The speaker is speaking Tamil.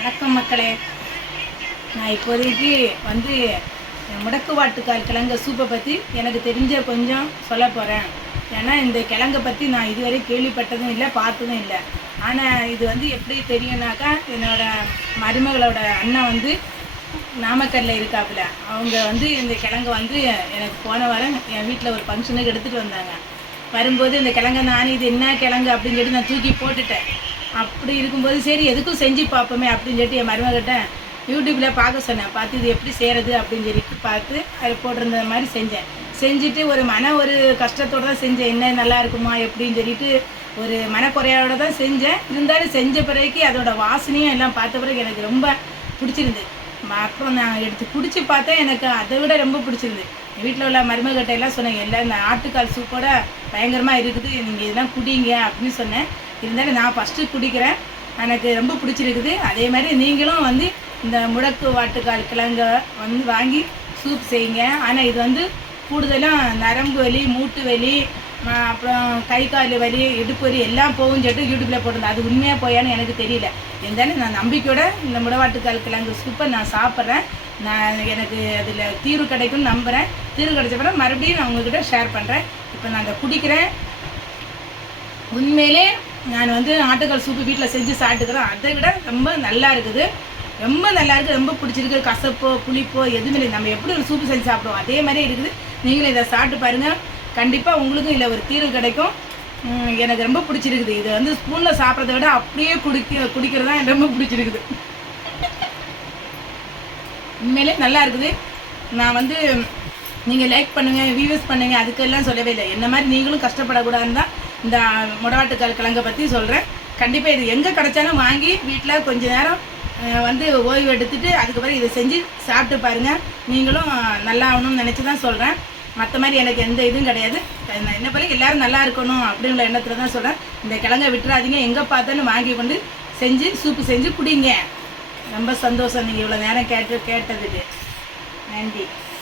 வணக்கம் மக்களே. நான் இப்போதைக்கு வந்து முடக்குவாட்டுக்கால் கிழங்கு சூப்பை பற்றி எனக்கு தெரிஞ்ச கொஞ்சம் சொல்ல போகிறேன். ஏன்னா இந்த கிழங்கை பற்றி நான் இதுவரை கேள்விப்பட்டதும் இல்லை, பார்த்ததும் இல்லை. ஆனால் இது வந்து எப்படி தெரியும்னாக்கா, என்னோடய மருமகளோட அண்ணன் வந்து நாமக்கல்லில் இருக்காப்புல. அவங்க வந்து இந்த கிழங்கு வந்து எனக்கு போன வாரம் என் வீட்டில் ஒரு ஃபங்க்ஷனுக்கு எடுத்துகிட்டு வந்தாங்க. வரும்போது இந்த கிழங்கை நான் இது என்ன கிழங்கு அப்படின்னு சொல்லிட்டு நான் தூக்கி போட்டுட்டேன். அப்படி இருக்கும்போது சரி எதுக்கும் செஞ்சு பார்ப்போமே அப்படின்னு சொல்லிட்டு என் மருமகிட்ட யூடியூப்பில் பார்க்க சொன்னேன். பார்த்து இது எப்படி செய்கிறது அப்படின்னு சொல்லிட்டு பார்த்து அது போட்டிருந்த மாதிரி செஞ்சுட்டு ஒரு கஷ்டத்தோடு தான் செஞ்சேன். என்ன நல்லா இருக்குமா எப்படின்னு சொல்லிட்டு ஒரு மனக்குறையோடு தான் செஞ்சேன். இருந்தாலும் செஞ்ச பிறகு அதோட வாசனையும் எல்லாம் பார்த்த பிறகு எனக்கு ரொம்ப பிடிச்சிருந்து. அப்புறம் நான் எடுத்து குடிச்சு பார்த்தேன், எனக்கு அதை விட ரொம்ப பிடிச்சிருந்து. என் வீட்டில் உள்ள மருமகிட்ட எல்லாம் சொன்னேன், எல்லாம் இந்த ஆட்டுக்கால் சூப்போட பயங்கரமாக இருக்குது, நீங்கள் இதெல்லாம் குடிங்க அப்படின்னு சொன்னேன். இருந்தாலும் நான் ஃபஸ்ட்டு குடிக்கிறேன், எனக்கு ரொம்ப பிடிச்சிருக்குது. அதே மாதிரி நீங்களும் வந்து இந்த முடக்கு வாட்டுக்கால் கிழங்க வந்து வாங்கி சூப் செய்யுங்க. ஆனால் இது வந்து கூடுதலாக நரம்பு வலி, மூட்டு வலி, அப்புறம் கை கால் வலி, இடுப்பு வலி எல்லாம் போகும்னு சொல்லிட்டு யூடியூப்பில் போட்டிருந்தேன். அது உண்மையாக போயான்னு எனக்கு தெரியல. இருந்தாலும் நான் நம்பிக்கையோட இந்த முடவாட்டுக்கால் கிழங்கு சூப்பை நான் சாப்பிட்றேன். எனக்கு அதில் தீர்வு கிடைக்கும்னு நம்புகிறேன். தீர்வு கிடைச்சப்பறம் மறுபடியும் நான் உங்கள்கிட்ட ஷேர் பண்ணுறேன். இப்போ நான் அதை குடிக்கிறேன். உண்மையிலே நான் வந்து ஆட்டுக்கால் சூப்பு வீட்டில் செஞ்சு சாப்பிட்டுக்கிறேன். அதை விட ரொம்ப நல்லா இருக்குது, ரொம்ப நல்லா இருக்குது, ரொம்ப பிடிச்சிருக்கு. கசப்போ புளிப்போ எதுவுமே இல்லை. நம்ம எப்படி ஒரு சூப்பு செஞ்சு சாப்பிடுவோம் அதே மாதிரியே இருக்குது. நீங்களும் இதை சாப்பிட்டு பாருங்கள், கண்டிப்பாக உங்களுக்கும் இதில் ஒரு தீர்வு கிடைக்கும். எனக்கு ரொம்ப பிடிச்சிருக்குது. இதை வந்து ஸ்பூனில் சாப்பிட்றத விட அப்படியே குடிக்கிறது தான் எனக்கு ரொம்ப பிடிச்சிருக்குது. உண்மையிலே நல்லா இருக்குது. நான் வந்து நீங்கள் லைக் பண்ணுங்கள், வியூஸ் பண்ணுங்கள், அதுக்கெல்லாம் சொல்லவே இல்லை. என்ன மாதிரி நீங்களும் கஷ்டப்படக்கூடாதுன்னு தான் இந்த முடவாட்டுக்கால் கிழங்கை பற்றி சொல்கிறேன். கண்டிப்பாக இது எங்கே கிடைச்சாலும் வாங்கி வீட்டில் கொஞ்ச நேரம் வந்து ஓய்வு எடுத்துகிட்டு அதுக்கப்புறம் இதை செஞ்சு சாப்பிட்டு பாருங்கள். நீங்களும் நல்லா ஆகணும்னு நினச்சி தான் சொல்கிறேன். மற்ற மாதிரி எனக்கு எந்த இதுவும் கிடையாது. நான் என்ன பண்ணி எல்லோரும் நல்லா இருக்கணும் அப்படிங்கிற எண்ணத்தில் தான் சொல்கிறேன். இந்த கிழங்கை விட்டுறாதீங்க. எங்கே பார்த்தாலும் வாங்கி கொண்டு செஞ்சு சூப்பு செஞ்சு குடிங்க. ரொம்ப சந்தோஷம் நீங்கள் இவ்வளோ நேரம் கேட்டதுக்கு. நன்றி.